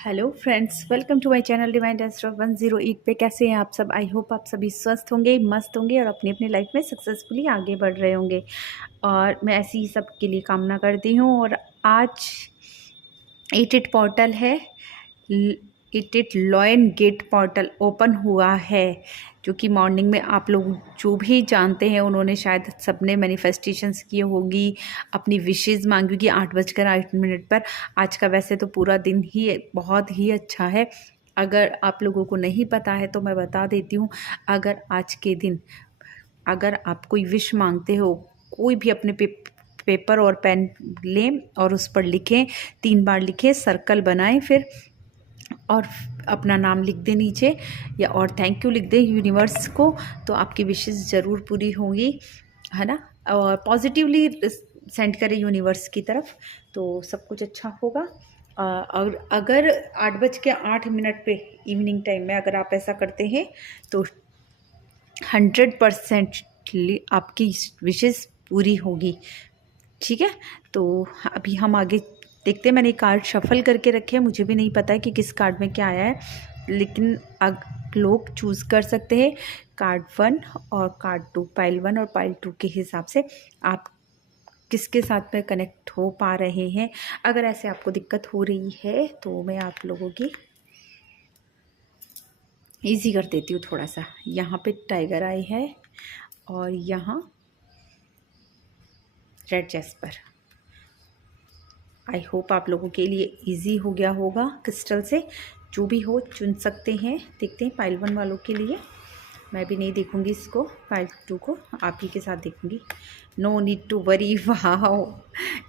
Hello friends, welcome to my channel divine astro 108 पे। कैसे हैं आप सब? आई होप आप सभी स्वस्थ होंगे, मस्त होंगे और अपनी अपनी लाइफ में सक्सेसफुली आगे बढ़ रहे होंगे। और मैं ऐसी ही सब के लिए कामना करती हूँ। और आज इट पोर्टल है, eight lion gate portal open हुआ है, जो कि मॉर्निंग में आप लोग जो भी जानते हैं उन्होंने शायद सबने मैनिफेस्टेशंस किए होगी, अपनी विशेज़ मांगी होगी 8:08 पर। आज का वैसे तो पूरा दिन ही बहुत ही अच्छा है। अगर आप लोगों को नहीं पता है तो मैं बता देती हूँ। अगर आज के दिन अगर आप कोई विश मांगते हो, कोई भी अपने पेपर और पेन लें और उस पर लिखें, 3 बार लिखें, सर्कल बनाएं, फिर और अपना नाम लिख दें नीचे, या और थैंक यू लिख दें यूनिवर्स को, तो आपकी विशेस ज़रूर पूरी होंगी, है ना। और पॉजिटिवली सेंड करें यूनिवर्स की तरफ, तो सब कुछ अच्छा होगा। और अगर 8:08 पे इवनिंग टाइम में अगर आप ऐसा करते हैं तो 100% आपकी विशेस पूरी होगी। ठीक है, तो अभी हम आगे देखते हैं। मैंने कार्ड शफल करके रखे हैं, मुझे भी नहीं पता है कि किस कार्ड में क्या आया है, लेकिन लोग चूज़ कर सकते हैं कार्ड 1 और कार्ड 2, पाइल 1 और पाइल 2 के हिसाब से आप किसके साथ में कनेक्ट हो पा रहे हैं। अगर ऐसे आपको दिक्कत हो रही है तो मैं आप लोगों की ईजी कर देती हूँ थोड़ा सा। यहाँ पे टाइगर आई है और यहाँ रेड जैस्पर। आई होप आप लोगों के लिए इजी हो गया होगा। क्रिस्टल से जो भी हो चुन सकते हैं। देखते हैं पाइल 1 वालों के लिए। मैं भी नहीं देखूंगी इसको, पाइल 2 को आप ही के साथ देखूंगी। No need to worry. वाह,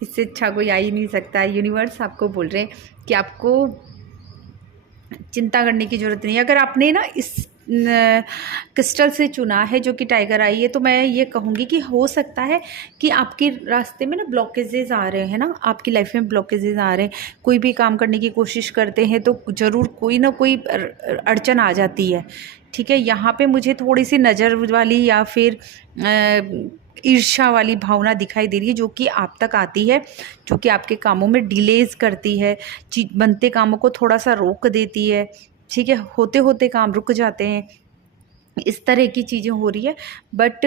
इससे अच्छा कोई आ ही नहीं सकता। यूनिवर्स आपको बोल रहे हैं कि आपको चिंता करने की ज़रूरत नहीं। अगर आपने ना इस क्रिस्टल से चुना है जो कि टाइगर आई है, तो मैं ये कहूँगी कि हो सकता है कि आपके रास्ते में ना ब्लॉकेजेस आ रहे हैं, ना आपकी लाइफ में ब्लॉकेजेस आ रहे हैं। कोई भी काम करने की कोशिश करते हैं तो ज़रूर कोई ना कोई अड़चन आ जाती है। ठीक है, यहाँ पे मुझे थोड़ी सी नज़र वाली या फिर ईर्ष्या वाली भावना दिखाई दे रही है, जो कि आप तक आती है, जो कि आपके कामों में डिलेज करती है, बनते कामों को थोड़ा सा रोक देती है। ठीक है, होते होते काम रुक जाते हैं, इस तरह की चीज़ें हो रही है। बट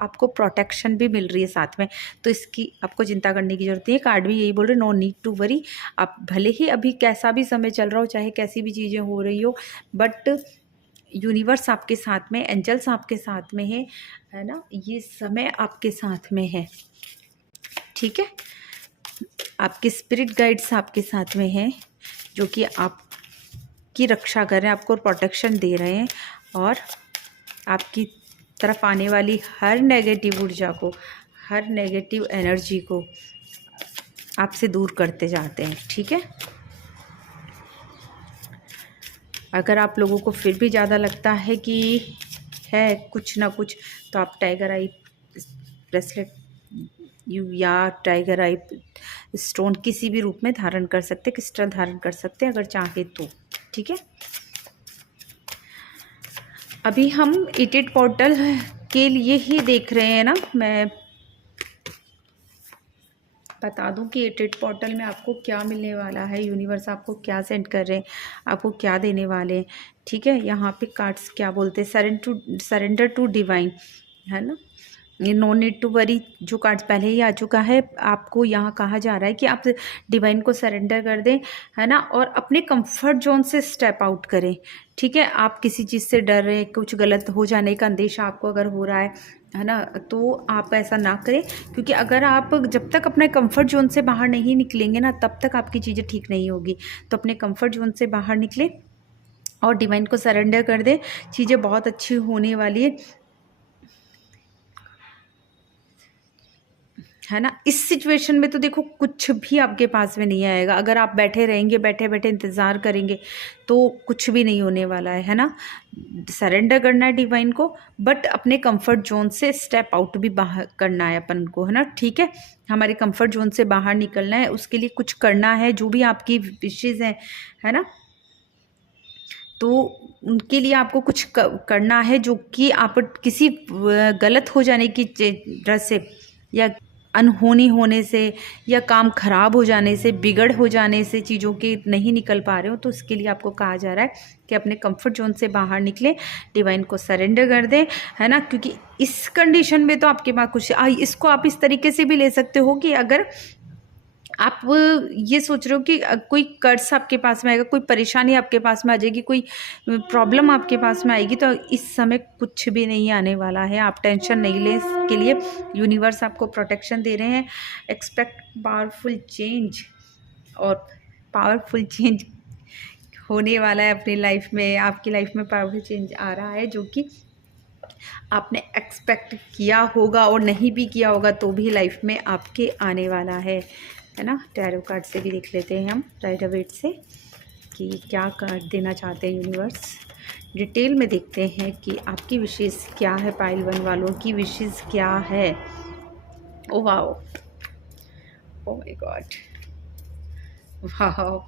आपको प्रोटेक्शन भी मिल रही है साथ में, तो इसकी आपको चिंता करने की ज़रूरत नहीं है। कार्ड भी यही बोल रहे, नो नीड टू वरी। आप भले ही अभी कैसा भी समय चल रहा हो, चाहे कैसी भी चीज़ें हो रही हो, बट यूनिवर्स आपके साथ में, एंजल्स आपके साथ में है ना। ये समय आपके साथ में है। ठीक है, आपके स्पिरिट गाइड्स आपके साथ में हैं, जो कि आपकी रक्षा कर रहे हैं, आपको प्रोटेक्शन दे रहे हैं और आपकी तरफ आने वाली हर नेगेटिव ऊर्जा को, हर नेगेटिव एनर्जी को आपसे दूर करते जाते हैं। ठीक है, अगर आप लोगों को फिर भी ज़्यादा लगता है कि है कुछ ना कुछ, तो आप टाइगर आई ब्रेसलेट या टाइगर आई स्टोन किसी भी रूप में धारण कर सकते, क्रिस्टल धारण कर सकते अगर चाहे तो। ठीक है, अभी हम इट पोर्टल के लिए ही देख रहे हैं ना। मैं बता दूं कि इट पोर्टल में आपको क्या मिलने वाला है, यूनिवर्स आपको क्या सेंड कर रहे हैं, आपको क्या देने वाले हैं। ठीक है, यहाँ पे कार्ड्स क्या बोलते हैं, सरेंडर टू डिवाइन, है ना। ये नो नीड टू वरी जो कार्ड्स पहले ही आ चुका है, आपको यहाँ कहा जा रहा है कि आप डिवाइन को सरेंडर कर दें, है ना, और अपने कंफर्ट जोन से स्टेप आउट करें। ठीक है, आप किसी चीज़ से डर रहे हैं, कुछ गलत हो जाने का अंदेशा आपको अगर हो रहा है ना, तो आप ऐसा ना करें। क्योंकि अगर आप जब तक अपने कंफर्ट जोन से बाहर नहीं निकलेंगे ना, तब तक आपकी चीज़ें ठीक नहीं होगी। तो अपने कंफर्ट जोन से बाहर निकले और डिवाइन को सरेंडर कर दे, चीज़ें बहुत अच्छी होने वाली है ना। इस सिचुएशन में तो देखो कुछ भी आपके पास में नहीं आएगा। अगर आप बैठे रहेंगे, बैठे बैठे इंतज़ार करेंगे, तो कुछ भी नहीं होने वाला है ना। सरेंडर करना है डिवाइन को, बट अपने कंफर्ट जोन से स्टेप आउट भी बाहर करना है अपन को, है ना। ठीक है, हमारे कंफर्ट जोन से बाहर निकलना है, उसके लिए कुछ करना है, जो भी आपकी विशेज़ हैं, है ना, तो उनके लिए आपको कुछ करना है, जो कि आप किसी गलत हो जाने की डर से या अनहोनी होने से या काम खराब हो जाने से, बिगड़ हो जाने से चीज़ों के नहीं निकल पा रहे हो, तो उसके लिए आपको कहा जा रहा है कि अपने कंफर्ट जोन से बाहर निकलें, डिवाइन को सरेंडर कर दें, है ना। क्योंकि इस कंडीशन में तो आपके पास कुछ इसको आप इस तरीके से भी ले सकते हो कि अगर आप ये सोच रहे हो कि कोई कर्ज आपके पास में आएगा, कोई परेशानी आपके पास में आ जाएगी, कोई प्रॉब्लम आपके पास में आएगी, तो इस समय कुछ भी नहीं आने वाला है। आप टेंशन नहीं लें, इसके लिए यूनिवर्स आपको प्रोटेक्शन दे रहे हैं। एक्सपेक्ट पावरफुल चेंज, और पावरफुल चेंज होने वाला है अपनी लाइफ में। आपकी लाइफ में पावरफुल चेंज आ रहा है जो कि आपने एक्सपेक्ट किया होगा, और नहीं भी किया होगा तो भी लाइफ में आपके आने वाला है ना। टैरो कार्ड से भी देख लेते हैं हम, राइडर वेट से, कि क्या कार्ड देना चाहते हैं यूनिवर्स। डिटेल में देखते हैं कि आपकी विशेष क्या है, पाइल 1 वालों की विशेष क्या है। Oh wow, oh my God, वाह,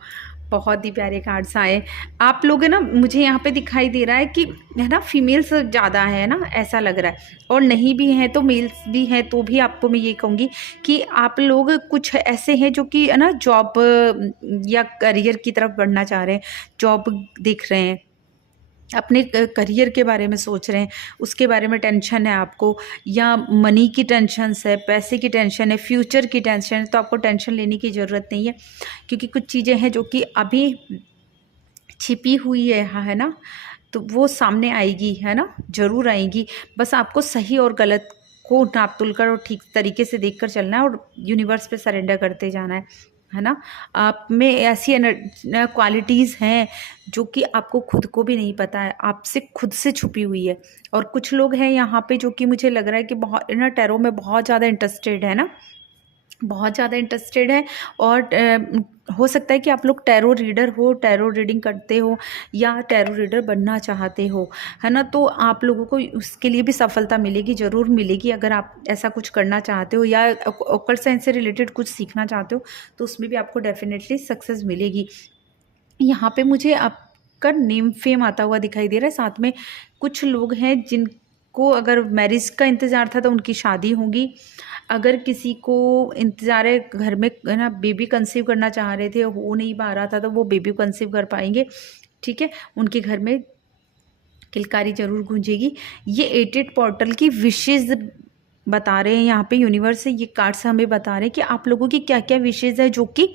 बहुत ही प्यारे कार्ड्स आए। आप लोग है ना, मुझे यहाँ पे दिखाई दे रहा है कि है ना फीमेल्स ज़्यादा है ना, ऐसा लग रहा है, और नहीं भी हैं तो मेल्स भी हैं, तो भी आपको मैं ये कहूँगी कि आप लोग कुछ ऐसे हैं जो कि है ना जॉब या करियर की तरफ बढ़ना चाह रहे हैं, जॉब देख रहे हैं, अपने करियर के बारे में सोच रहे हैं, उसके बारे में टेंशन है आपको, या मनी की टेंशन है, पैसे की टेंशन है, फ्यूचर की टेंशन है, तो आपको टेंशन लेने की ज़रूरत नहीं है। क्योंकि कुछ चीज़ें हैं जो कि अभी छिपी हुई है ना, तो वो सामने आएगी, है ना, ज़रूर आएगी। बस आपको सही और गलत को नाप तुल कर और ठीक तरीके से देख कर चलना है, और यूनिवर्स पे सरेंडर करते जाना है ना। आप में ऐसी क्वालिटीज़ हैं जो कि आपको खुद को भी नहीं पता है, आपसे खुद से छुपी हुई है। और कुछ लोग हैं यहाँ पे जो कि मुझे लग रहा है कि बहुत ना टैरो में बहुत ज़्यादा इंटरेस्टेड है ना, बहुत ज़्यादा इंटरेस्टेड है। और हो सकता है कि आप लोग टैरो रीडर हो, टैरो रीडिंग करते हो, या टैरो रीडर बनना चाहते हो, है ना। तो आप लोगों को उसके लिए भी सफलता मिलेगी, ज़रूर मिलेगी। अगर आप ऐसा कुछ करना चाहते हो या ऑकल्ट साइंस से रिलेटेड कुछ सीखना चाहते हो, तो उसमें भी आपको डेफिनेटली सक्सेस मिलेगी। यहाँ पे मुझे आपका नेम फेम आता हुआ दिखाई दे रहा है। साथ में कुछ लोग हैं जिनको अगर मैरिज का इंतज़ार था तो उनकी शादी होगी। अगर किसी को इंतज़ार है, घर में है ना बेबी कंसीव करना चाह रहे थे, हो नहीं पा रहा था, तो वो बेबी कंसीव कर पाएंगे, ठीक है। उनके घर में किलकारी ज़रूर गूंजेगी। ये 88 पोर्टल की विशेज़ बता रहे हैं यहाँ पे यूनिवर्स से, ये कार्ड्स हमें बता रहे हैं कि आप लोगों की क्या क्या विशेज़ है जो कि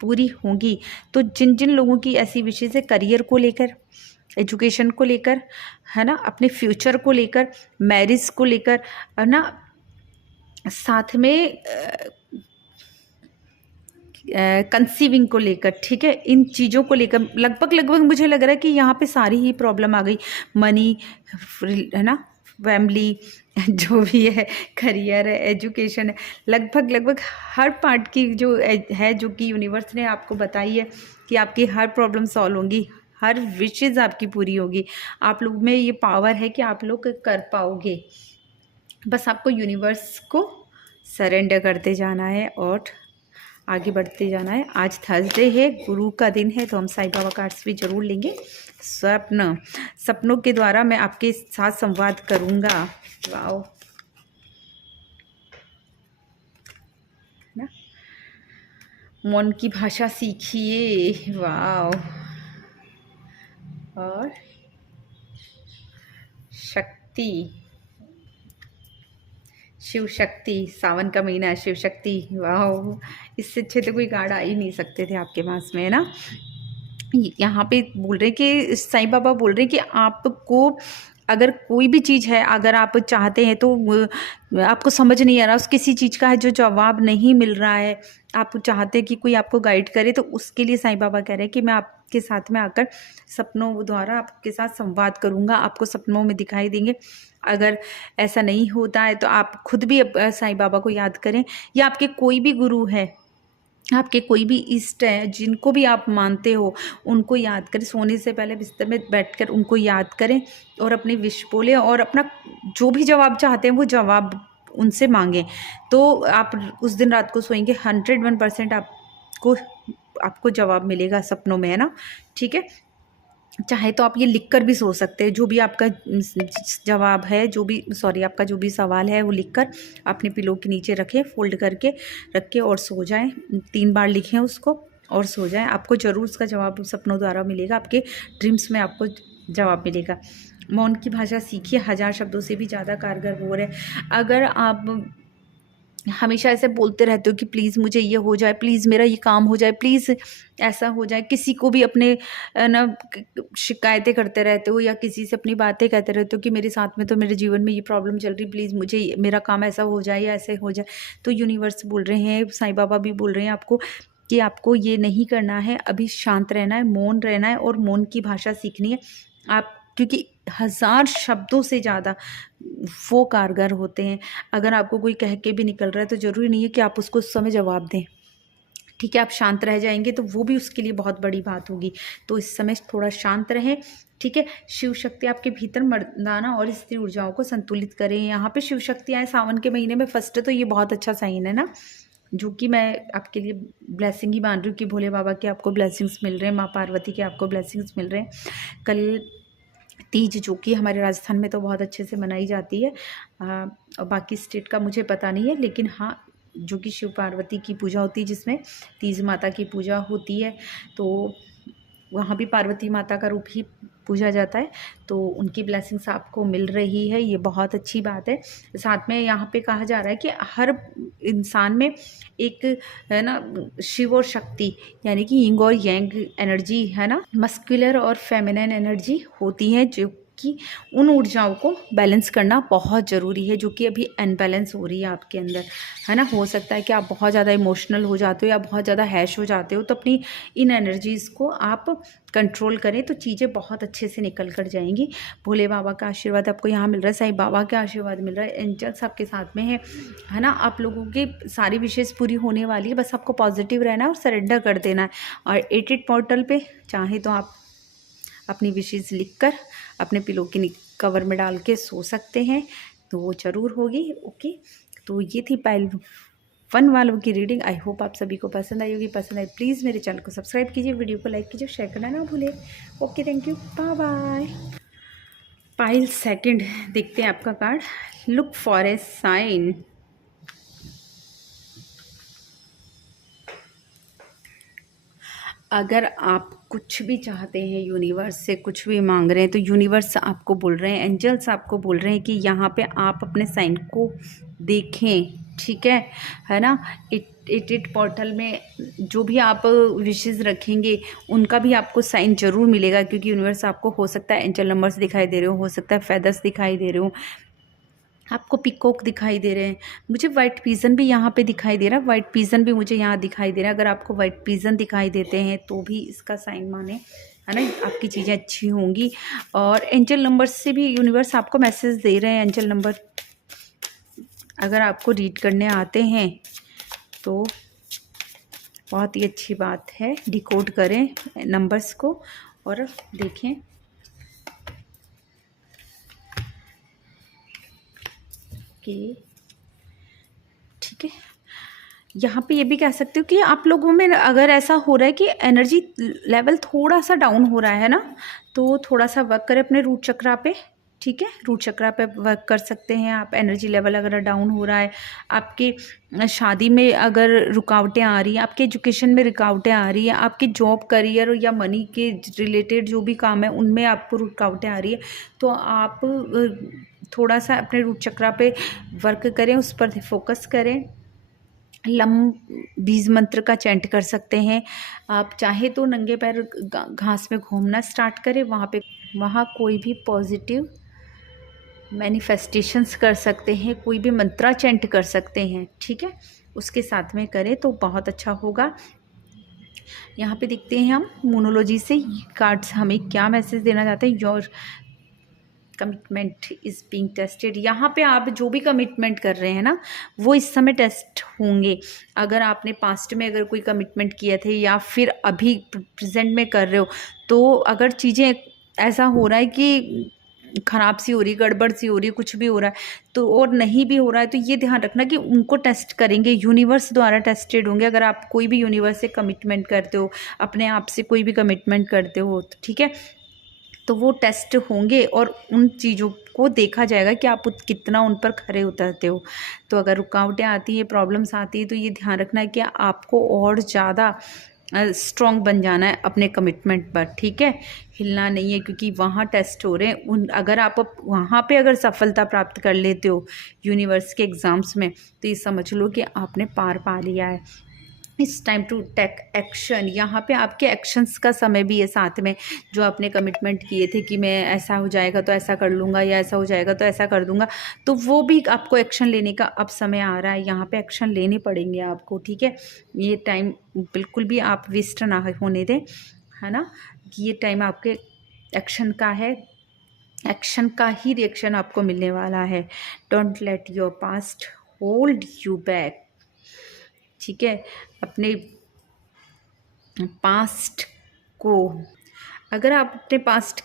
पूरी होंगी। तो जिन जिन लोगों की ऐसी विशेज़ है, करियर को लेकर, एजुकेशन को लेकर, है ना, अपने फ्यूचर को लेकर, मैरिज को लेकर, है ना, साथ में कंसीविंग को लेकर, ठीक है, इन चीज़ों को लेकर लगभग मुझे लग रहा है कि यहाँ पे सारी ही प्रॉब्लम आ गई। मनी, है ना, फैमिली, जो भी है, करियर है, एजुकेशन है, लगभग हर पार्ट की जो है जो कि यूनिवर्स ने आपको बताई है कि आपकी हर प्रॉब्लम सॉल्व होंगी, हर विशेज़ आपकी पूरी होगी। आप लोग में ये पावर है कि आप लोग कर पाओगे। बस आपको यूनिवर्स को सरेंडर करते जाना है और आगे बढ़ते जाना है। आज थर्सडे है, गुरु का दिन है, तो हम साईं बाबा कार्ड्स भी जरूर लेंगे। सपनों के द्वारा मैं आपके साथ संवाद करूँगा। वाओ, ना, मन की भाषा सीखिए। वाओ, और शक्ति, शिव शक्ति, सावन का महीना है, शिव शक्ति। वाह, इससे अच्छे तो कोई कार्ड आ ही नहीं सकते थे आपके पास में, है ना। यहाँ पे बोल रहे हैं कि साईं बाबा बोल रहे हैं कि आपको अगर कोई भी चीज़ है, अगर आप चाहते हैं तो आपको समझ नहीं आ रहा, उस किसी चीज़ का है जो जवाब नहीं मिल रहा है, आप चाहते हैं कि कोई आपको गाइड करे, तो उसके लिए साईं बाबा कह रहे हैं कि मैं आपके साथ में आकर सपनों द्वारा आपके साथ संवाद करूँगा, आपको सपनों में दिखाई देंगे। अगर ऐसा नहीं होता है तो आप खुद भी साईं बाबा को याद करें, या आपके कोई भी गुरु है, आपके कोई भी इष्ट हैं जिनको भी आप मानते हो, उनको याद करें। सोने से पहले बिस्तर में बैठकर उनको याद करें और अपनी विश बोलें, और अपना जो भी जवाब चाहते हैं वो जवाब उनसे मांगें। तो आप उस दिन रात को सोएंगे, 101% आपको जवाब मिलेगा सपनों में, है ना, ठीक है। चाहे तो आप ये लिख कर भी सो सकते हैं, जो भी आपका जवाब है, जो भी आपका जो भी सवाल है वो लिख कर अपने पिलो के नीचे रखें, फोल्ड करके रख के और सो जाएं। 3 बार लिखें उसको और सो जाएं। आपको ज़रूर उसका जवाब सपनों द्वारा मिलेगा, आपके ड्रीम्स में आपको जवाब मिलेगा। मौन की भाषा सीखिए, 1000 शब्दों से भी ज़्यादा कारगर हो रहे हैं। अगर आप हमेशा ऐसे बोलते रहते हो कि प्लीज़ मुझे ये हो जाए, प्लीज़ मेरा ये काम हो जाए, प्लीज़ ऐसा हो जाए, किसी को भी अपने ना शिकायतें करते रहते हो या किसी से अपनी बातें कहते रहते हो कि मेरे साथ में तो मेरे जीवन में ये प्रॉब्लम चल रही, प्लीज़ मुझे मेरा काम ऐसा हो जाए या ऐसे हो जाए, तो यूनिवर्स बोल रहे हैं, साईं बाबा भी बोल रहे हैं आपको कि आपको ये नहीं करना है, अभी शांत रहना है, मौन रहना है और मौन की भाषा सीखनी है आप, क्योंकि 1000 शब्दों से ज़्यादा वो कारगर होते हैं। अगर आपको कोई कह के भी निकल रहा है तो ज़रूरी नहीं है कि आप उसको उस समय जवाब दें, ठीक है। आप शांत रह जाएंगे तो वो भी उसके लिए बहुत बड़ी बात होगी। तो इस समय थोड़ा शांत रहें, ठीक है। शिव शक्ति आपके भीतर मर्दाना और स्त्री ऊर्जाओं को संतुलित करें। यहाँ पे शिव शक्ति आए सावन के महीने में फर्स्ट है, तो ये बहुत अच्छा साइन है ना, जो कि मैं आपके लिए ब्लेसिंग ही मान रही हूँ कि भोले बाबा के आपको ब्लेसिंग्स मिल रहे हैं, माँ पार्वती के आपको ब्लेसिंग्स मिल रहे हैं। कल तीज, जो कि हमारे राजस्थान में तो बहुत अच्छे से मनाई जाती है, और बाकी स्टेट का मुझे पता नहीं है, लेकिन हाँ जो कि शिव पार्वती की पूजा होती है, जिसमें तीज माता की पूजा होती है, तो वहाँ भी पार्वती माता का रूप ही पूजा जाता है। तो उनकी ब्लेसिंग्स आपको मिल रही है, ये बहुत अच्छी बात है। साथ में यहाँ पे कहा जा रहा है कि हर इंसान में एक है ना शिव और शक्ति, यानी कि यिंग और यांग एनर्जी है ना, मस्कुलर और फेमिनिन एनर्जी होती है, जो कि उन ऊर्जाओं को बैलेंस करना बहुत ज़रूरी है, जो कि अभी अनबैलेंस हो रही है आपके अंदर, है ना। हो सकता है कि आप बहुत ज़्यादा इमोशनल हो जाते हो या बहुत ज़्यादा हैश हो जाते हो, तो अपनी इन एनर्जीज़ को आप कंट्रोल करें तो चीज़ें बहुत अच्छे से निकल कर जाएंगी। भोले बाबा का आशीर्वाद आपको यहाँ मिल रहा है, साईं बाबा का आशीर्वाद मिल रहा है, एंजल्स आपके साथ में है ना। आप लोगों की सारी विशेष पूरी होने वाली है, बस आपको पॉजिटिव रहना है और सरेंडर कर देना है। और 88 पोर्टल पे चाहे तो आप अपनी विशेष लिख कर अपने पिलो की कवर में डाल के सो सकते हैं, तो वो ज़रूर होगी। ओके, तो ये थी पाइल 1 वालों की रीडिंग। आई होप आप सभी को पसंद आई होगी। पसंद आए प्लीज़ मेरे चैनल को सब्सक्राइब कीजिए, वीडियो को लाइक कीजिए, शेयर करना ना भूलिए। Okay, thank you, bye bye. पाइल सेकंड, देखते हैं आपका card, look for a sign. अगर आप कुछ भी चाहते हैं, यूनिवर्स से कुछ भी मांग रहे हैं, तो यूनिवर्स आपको बोल रहे हैं, एंजल्स आपको बोल रहे हैं कि यहाँ पे आप अपने साइन को देखें, ठीक है ना। 88 पोर्टल में जो भी आप विशेज़ रखेंगे उनका भी आपको साइन ज़रूर मिलेगा, क्योंकि यूनिवर्स आपको हो सकता है एंजल नंबर्स दिखाई दे रहे हो सकता है फेदर्स दिखाई दे रहे हो, आपको पिकॉक दिखाई दे रहे हैं, मुझे वाइट पीजन भी यहाँ पे दिखाई दे रहा है, वाइट पीजन भी मुझे यहाँ दिखाई दे रहा है। अगर आपको वाइट पीजन दिखाई देते हैं तो भी इसका साइन माने, है ना, आपकी चीज़ें अच्छी होंगी। और एंजल नंबर से भी यूनिवर्स आपको मैसेज दे रहे हैं। एंजल नंबर अगर आपको रीड करने आते हैं तो बहुत ही अच्छी बात है, डिकोड करें नंबर्स को और देखें। ठीक है, यहाँ पे ये भी कह सकते हो कि आप लोगों में अगर ऐसा हो रहा है कि एनर्जी लेवल थोड़ा सा डाउन हो रहा है ना, तो थोड़ा सा वर्क करें अपने रूट चक्रा पे, ठीक है। रूट चक्रा पे वर्क कर सकते हैं आप। एनर्जी लेवल अगर डाउन हो रहा है, आपके शादी में अगर रुकावटें आ रही हैं, आपके एजुकेशन में रुकावटें आ रही है, आपके जॉब करियर या मनी के रिलेटेड जो भी काम है उनमें आपको रुकावटें आ रही है, तो आप थोड़ा सा अपने रूट चक्रा पे वर्क करें, उस पर फोकस करें। लम बीज मंत्र का चैंट कर सकते हैं आप। चाहे तो नंगे पैर घास में घूमना स्टार्ट करें, वहाँ कोई भी पॉजिटिव मैनिफेस्टेशंस कर सकते हैं, कोई भी मंत्रा चैंट कर सकते हैं, ठीक है। उसके साथ में करें तो बहुत अच्छा होगा। यहाँ पे देखते हैं हम मोनोलॉजी से कार्ड्स हमें क्या मैसेज देना चाहते हैं। Your commitment is being tested. यहाँ पे आप जो भी कमिटमेंट कर रहे हैं ना, वो इस समय टेस्ट होंगे। अगर आपने पास्ट में अगर कोई कमिटमेंट किए थे या फिर अभी प्रेजेंट में कर रहे हो, तो अगर चीज़ें ऐसा हो रहा है कि ख़राब सी हो रही, गड़बड़ सी हो रही, कुछ भी हो रहा है तो, और नहीं भी हो रहा है, तो ये ध्यान रखना कि उनको टेस्ट करेंगे, यूनिवर्स द्वारा टेस्टेड होंगे। अगर आप कोई भी यूनिवर्स से कमिटमेंट करते हो, अपने आप से कोई भी कमिटमेंट करते हो, तो ठीक है, तो वो टेस्ट होंगे और उन चीज़ों को देखा जाएगा कि आप कितना उन पर खरे उतरते हो। तो अगर रुकावटें आती हैं, प्रॉब्लम्स आती हैं, तो ये ध्यान रखना है कि आपको और ज़्यादा स्ट्रॉन्ग बन जाना है अपने कमिटमेंट पर, ठीक है। हिलना नहीं है, क्योंकि वहाँ टेस्ट हो रहे हैं। अगर आप वहाँ पे अगर सफलता प्राप्त कर लेते हो यूनिवर्स के एग्ज़ाम्स में, तो ये समझ लो कि आपने पार पा लिया है। It's time to take action. यहाँ पे आपके एक्शंस का समय भी है साथ में, जो आपने कमिटमेंट किए थे कि मैं ऐसा हो जाएगा तो ऐसा कर लूँगा, या ऐसा हो जाएगा तो ऐसा कर दूँगा, तो वो भी आपको एक्शन लेने का अब समय आ रहा है। यहाँ पे एक्शन लेने पड़ेंगे आपको, ठीक है। ये टाइम बिल्कुल भी आप वेस्ट ना होने दें, है ना। ये टाइम आपके एक्शन का है, एक्शन का ही रिएक्शन आपको मिलने वाला है। Don't let your past hold you back, ठीक है। अपने पास्ट को, अगर आप अपने पास्ट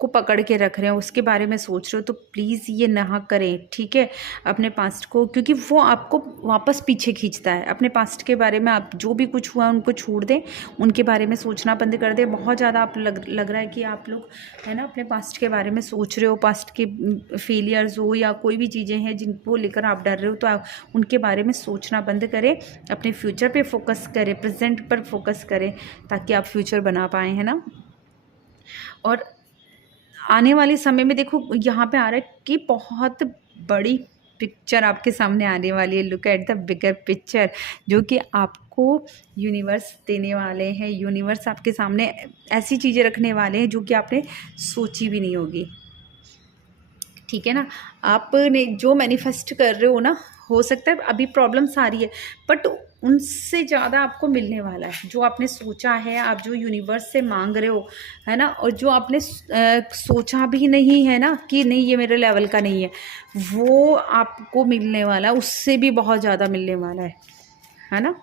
को पकड़ के रख रहे हो, उसके बारे में सोच रहे हो, तो प्लीज़ ये ना करें, ठीक है। अपने पास्ट को, क्योंकि वो आपको वापस पीछे खींचता है। अपने पास्ट के बारे में आप जो भी कुछ हुआ उनको छोड़ दें, उनके बारे में सोचना बंद कर दें। बहुत ज़्यादा आप लग रहा है कि आप लोग, है ना, अपने पास्ट के बारे में सोच रहे हो, पास्ट के फेलियर्स हो या कोई भी चीज़ें हैं जिनको लेकर आप डर रहे हो, तो आप उनके बारे में सोचना बंद करें। अपने फ्यूचर पे फोकस करें, प्रेजेंट पर फोकस करें, ताकि आप फ्यूचर बना पाएँ, है ना। और आने वाले समय में देखो, यहाँ पे आ रहा है कि बहुत बड़ी पिक्चर आपके सामने आने वाली है। Look at the bigger picture, जो कि आपको यूनिवर्स देने वाले हैं। यूनिवर्स आपके सामने ऐसी चीज़ें रखने वाले हैं जो कि आपने सोची भी नहीं होगी, ठीक है ना। आपने जो मैनिफेस्ट कर रहे हो ना, हो सकता है अभी प्रॉब्लम्स आ रही है, बट उनसे ज़्यादा आपको मिलने वाला है। जो आपने सोचा है, आप जो यूनिवर्स से मांग रहे हो, है ना, और जो आपने सोचा भी नहीं है ना कि नहीं ये मेरे लेवल का नहीं है, वो आपको मिलने वाला है, उससे भी बहुत ज़्यादा मिलने वाला है ना।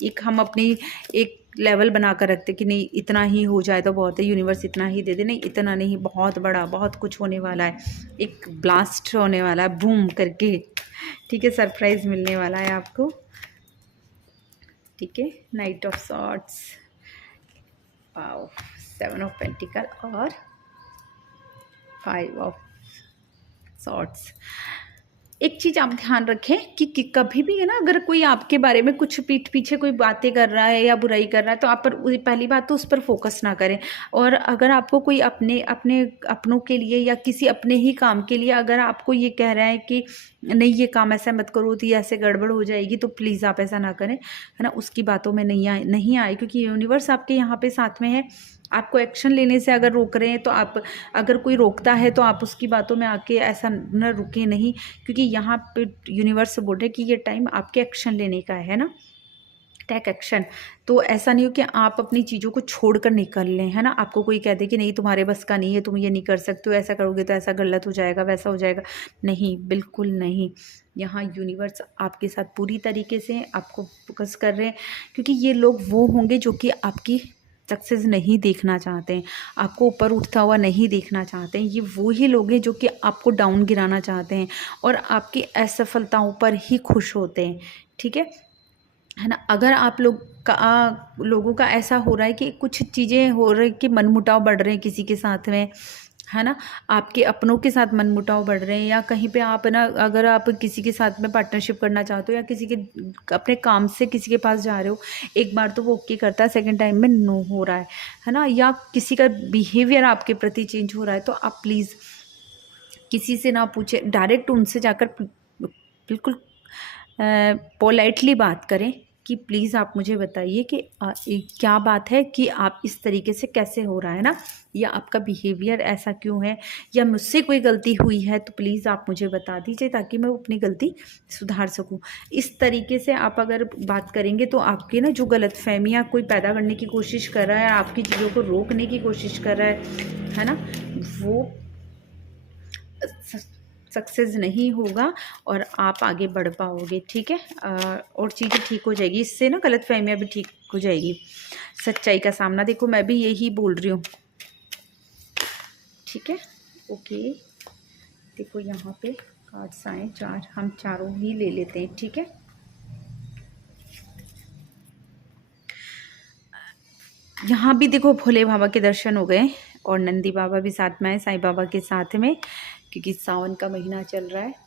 एक हम अपनी एक लेवल बना कर रखते कि नहीं इतना ही हो जाए तो बहुत है, यूनिवर्स इतना ही दे दे, नहीं इतना नहीं, बहुत बड़ा, बहुत कुछ होने वाला है, एक ब्लास्ट होने वाला है बूम करके, ठीक है। सरप्राइज़ मिलने वाला है आपको, ठीक है। Night of swords, wow, 7 of pentacle और 5 ऑफ सॉर्ड्स। एक चीज़ आप ध्यान रखें कि कभी भी, है ना, अगर कोई आपके बारे में कुछ पीठ पीछे कोई बातें कर रहा है या बुराई कर रहा है, तो आप पर पहली बात तो उस पर फोकस ना करें। और अगर आपको कोई अपनों के लिए या किसी अपने ही काम के लिए अगर आपको ये कह रहा है कि नहीं ये काम ऐसा मत करो तो ये ऐसे गड़बड़ हो जाएगी, तो प्लीज़ आप ऐसा ना करें, है ना। उसकी बातों में नहीं आए, क्योंकि यूनिवर्स आपके यहाँ पे साथ में है। आपको एक्शन लेने से अगर रोक रहे हैं, तो आप, अगर कोई रोकता है तो आप उसकी बातों में आके ऐसा न रुके नहीं, क्योंकि यहाँ पे यूनिवर्स बोल रहे हैं कि ये टाइम आपके एक्शन लेने का है ना, टेक एक्शन। तो ऐसा नहीं हो कि आप अपनी चीज़ों को छोड़ कर निकल लें, है ना। आपको कोई कह दे कि नहीं तुम्हारे बस का नहीं है, तुम ये नहीं कर सकते हो, ऐसा करोगे तो ऐसा गलत हो जाएगा, वैसा हो जाएगा, नहीं, बिल्कुल नहीं। यहाँ यूनिवर्स आपके साथ पूरी तरीके से आपको फोकस कर रहे हैं, क्योंकि ये लोग वो होंगे जो कि आपकी सक्सेस नहीं देखना चाहते हैं, आपको ऊपर उठता हुआ नहीं देखना चाहते हैं। ये वो ही लोग हैं जो कि आपको डाउन गिराना चाहते हैं और आपकी असफलताओं पर ही खुश होते हैं, ठीक है ना। अगर आप लोगों का ऐसा हो रहा है कि कुछ चीज़ें हो रही कि मनमुटाव बढ़ रहे हैं किसी के साथ में, है ना, आपके अपनों के साथ मनमुटाव बढ़ रहे हैं, या कहीं पे आप ना, अगर आप किसी के साथ में पार्टनरशिप करना चाहते हो या किसी के अपने काम से किसी के पास जा रहे हो, एक बार तो वो ओके करता है, सेकंड टाइम में नो हो रहा है ना, या किसी का बिहेवियर आपके प्रति चेंज हो रहा है, तो आप प्लीज़ किसी से ना पूछे, डायरेक्ट उनसे जाकर बिल्कुल पोलाइटली बात करें कि प्लीज़ आप मुझे बताइए कि क्या बात है कि आप इस तरीके से कैसे हो रहा है ना, या आपका बिहेवियर ऐसा क्यों है, या मुझसे कोई गलती हुई है तो प्लीज़ आप मुझे बता दीजिए ताकि मैं अपनी गलती सुधार सकूं। इस तरीके से आप अगर बात करेंगे तो आपकी ना जो गलतफहमियां कोई पैदा करने की कोशिश कर रहा है, आपकी चीज़ों को रोकने की कोशिश कर रहा है ना, वो सक्सेस नहीं होगा और आप आगे बढ़ पाओगे, ठीक है। और चीज़ें ठीक हो जाएगी, इससे ना गलतफहमियां भी ठीक हो जाएगी। सच्चाई का सामना, देखो मैं भी यही बोल रही हूँ, ठीक है। ओके, देखो यहाँ पे कार्ड्स आए 4, हम चारों ही ले लेते हैं, ठीक है। यहाँ भी देखो भोले बाबा के दर्शन हो गए और नंदी बाबा भी साथ में आए साईं बाबा के साथ में, क्योंकि सावन का महीना चल रहा है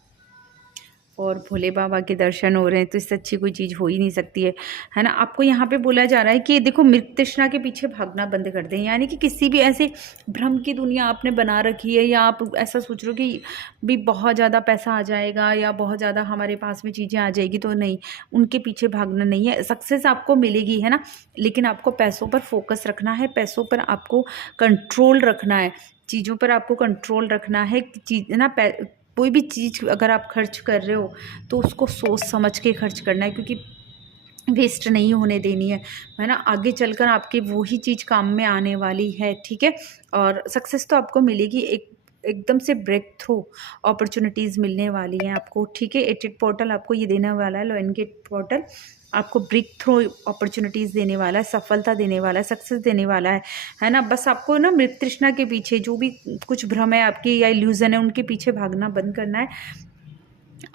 और भोले बाबा के दर्शन हो रहे हैं, तो इससे अच्छी कोई चीज़ हो ही नहीं सकती है ना। आपको यहाँ पे बोला जा रहा है कि देखो मृत तृष्णा के पीछे भागना बंद कर दें, यानी कि किसी भी ऐसे भ्रम की दुनिया आपने बना रखी है, या आप ऐसा सोच रहे हो कि भी बहुत ज़्यादा पैसा आ जाएगा या बहुत ज़्यादा हमारे पास में चीज़ें आ जाएगी, तो नहीं, उनके पीछे भागना नहीं है। सक्सेस आपको मिलेगी, है ना, लेकिन आपको पैसों पर फोकस रखना है, पैसों पर आपको कंट्रोल रखना है, चीज़ों पर आपको कंट्रोल रखना है। चीज़ ना कोई भी चीज़ अगर आप खर्च कर रहे हो तो उसको सोच समझ के खर्च करना है, क्योंकि वेस्ट नहीं होने देनी है ना। आगे चलकर आपके वही चीज़ काम में आने वाली है, ठीक है। और सक्सेस तो आपको मिलेगी, एकदम से ब्रेक थ्रू अपॉर्चुनिटीज़ मिलने वाली हैं आपको, ठीक है। एटिट पोर्टल आपको ये देने वाला है, लॉयन गेट पोर्टल आपको ब्रेक थ्रू अपॉर्चुनिटीज़ देने वाला है, सफलता देने वाला है, सक्सेस देने वाला है ना। बस आपको ना मृत तृष्णा के पीछे जो भी कुछ भ्रम है आपकी या इल्यूज़न है, उनके पीछे भागना बंद करना है।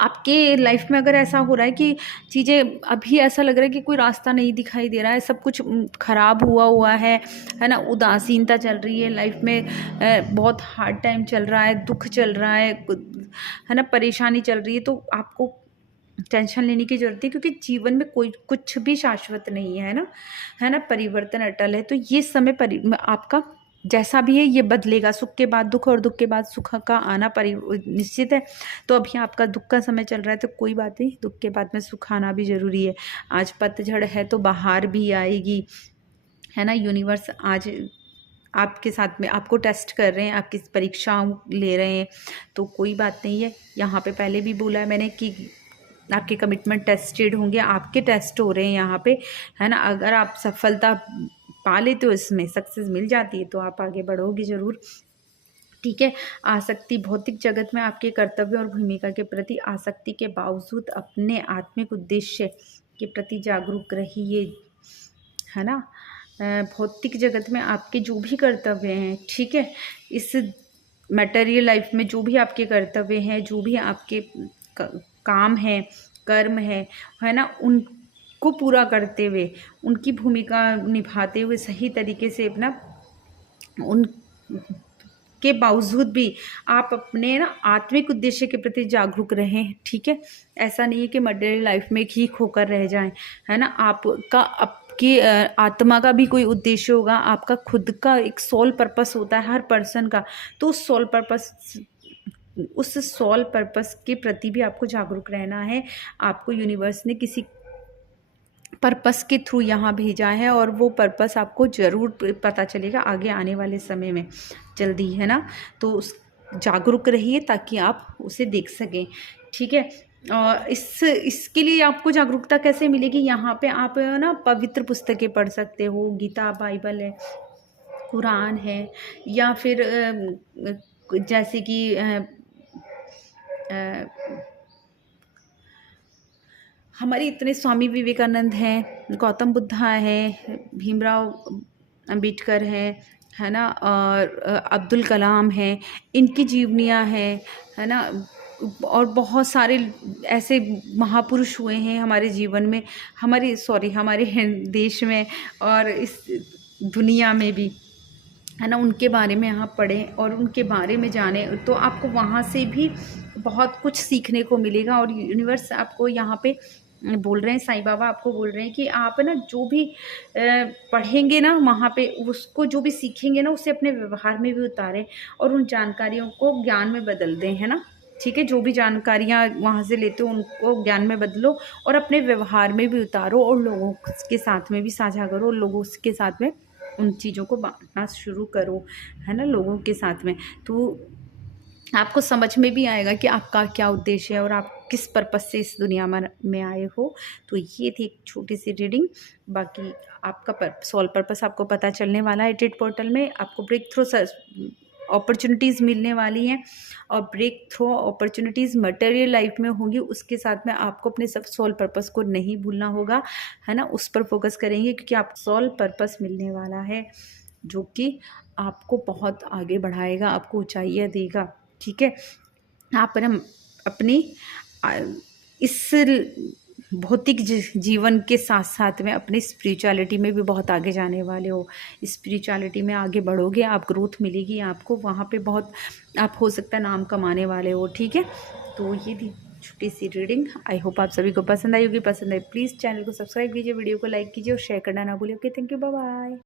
आपके लाइफ में अगर ऐसा हो रहा है कि चीज़ें अभी ऐसा लग रहा है कि कोई रास्ता नहीं दिखाई दे रहा है, सब कुछ ख़राब हुआ है ना, उदासीनता चल रही है लाइफ में, बहुत हार्ड टाइम चल रहा है, दुख चल रहा है ना, परेशानी चल रही है, तो आपको टेंशन लेने की ज़रूरत है, क्योंकि जीवन में कोई कुछ भी शाश्वत नहीं है ना, परिवर्तन अटल है। तो ये समय आपका जैसा भी है ये बदलेगा, सुख के बाद दुख और दुख के बाद सुख का आना निश्चित है। तो अभी आपका दुख का समय चल रहा है, तो कोई बात नहीं, दुख के बाद में सुख आना भी ज़रूरी है। आज पतझड़ है तो बाहर भी आएगी, है ना। यूनिवर्स आज आपके साथ में आपको टेस्ट कर रहे हैं, आपकी परीक्षाओं ले रहे हैं, तो कोई बात नहीं है। यहाँ पे पहले भी बोला है मैंने कि आपके कमिटमेंट टेस्टेड होंगे, आपके टेस्ट हो रहे हैं यहाँ पे, है ना। अगर आप सफलता पा लेते हो, इसमें सक्सेस मिल जाती है, तो आप आगे बढ़ोगे ज़रूर, ठीक है। आसक्ति भौतिक जगत में आपके कर्तव्य और भूमिका के प्रति आसक्ति के बावजूद अपने आत्मिक उद्देश्य के प्रति जागरूक रहिए, है ना। भौतिक जगत में आपके जो भी कर्तव्य हैं, ठीक है, इस मटेरियल लाइफ में जो भी आपके कर्तव्य हैं, जो भी आपके काम है, कर्म है ना, उनको पूरा करते हुए, उनकी भूमिका निभाते हुए सही तरीके से अपना उन के बावजूद भी आप अपने ना आत्मिक उद्देश्य के प्रति जागरूक रहें, ठीक है। ऐसा नहीं है कि मटेरियल लाइफ में ही खोकर रह जाएं, है ना। आपका आपकी आत्मा का भी कोई उद्देश्य होगा, आपका खुद का एक सोल पर्पस होता है हर पर्सन का, तो उस सोल पर्पस के प्रति भी आपको जागरूक रहना है। आपको यूनिवर्स ने किसी पर्पस के थ्रू यहाँ भेजा है, और वो पर्पस आपको ज़रूर पता चलेगा आगे आने वाले समय में, जल्दी, है ना। तो जागरूक रहिए ताकि आप उसे देख सकें, ठीक है। और इसके लिए आपको जागरूकता कैसे मिलेगी, यहाँ पे आप ना पवित्र पुस्तकें पढ़ सकते हो, गीता, बाइबल है, कुरान है, या फिर जैसे कि हमारे इतने स्वामी विवेकानंद हैं, गौतम बुद्धा हैं, भीमराव अंबेडकर है ना, और अब्दुल कलाम हैं, इनकी जीवनियाँ हैं, है ना। और बहुत सारे ऐसे महापुरुष हुए हैं हमारे जीवन में, हमारे देश में और इस दुनिया में भी, है ना। उनके बारे में आप पढ़ें और उनके बारे में जानें, तो आपको वहाँ से भी बहुत कुछ सीखने को मिलेगा। और यूनिवर्स आपको यहाँ पे बोल रहे हैं, साईं बाबा आपको बोल रहे हैं कि आप ना जो भी पढ़ेंगे ना वहाँ पे, उसको जो भी सीखेंगे ना, उसे अपने व्यवहार में भी उतारें और उन जानकारियों को ज्ञान में बदल दें, है ना, ठीक है। जो भी जानकारियाँ वहाँ से लेते हो उनको ज्ञान में बदलो और अपने व्यवहार में भी उतारो, और लोगों के साथ में भी साझा करो, और लोगों के साथ में उन चीज़ों को बांटना शुरू करो, है ना, लोगों के साथ में। तो आपको समझ में भी आएगा कि आपका क्या उद्देश्य है और आप किस पर्पस से इस दुनिया में आए हो। तो ये थी एक छोटी सी रीडिंग, बाकी आपका सोल पर्पस आपको पता चलने वाला है। टेट पोर्टल में आपको ब्रेक थ्रू अपॉर्चुनिटीज़ मिलने वाली हैं, और breakthrough opportunities material life में होंगी, उसके साथ में आपको अपने सब सोल पर्पस को नहीं भूलना होगा, है ना। उस पर फोकस करेंगे, क्योंकि आप सोल पर्पस मिलने वाला है जो कि आपको बहुत आगे बढ़ाएगा, आपको ऊंचाइयाँ देगा, ठीक है। आप अपनी इस भौतिक जीवन के साथ साथ में अपनी स्पिरिचुअलिटी में भी बहुत आगे जाने वाले हो। स्पिरिचुअलिटी में आगे बढ़ोगे, आप ग्रोथ मिलेगी आपको, वहाँ पे बहुत आप हो सकता है नाम कमाने वाले हो, ठीक है। तो ये थी छोटी सी रीडिंग। आई होप आप सभी को पसंद आई होगी। पसंद है प्लीज़ चैनल को सब्सक्राइब कीजिए, वीडियो को लाइक कीजिए और शेयर करना ना भूलिए। Okay, thank you, bye bye.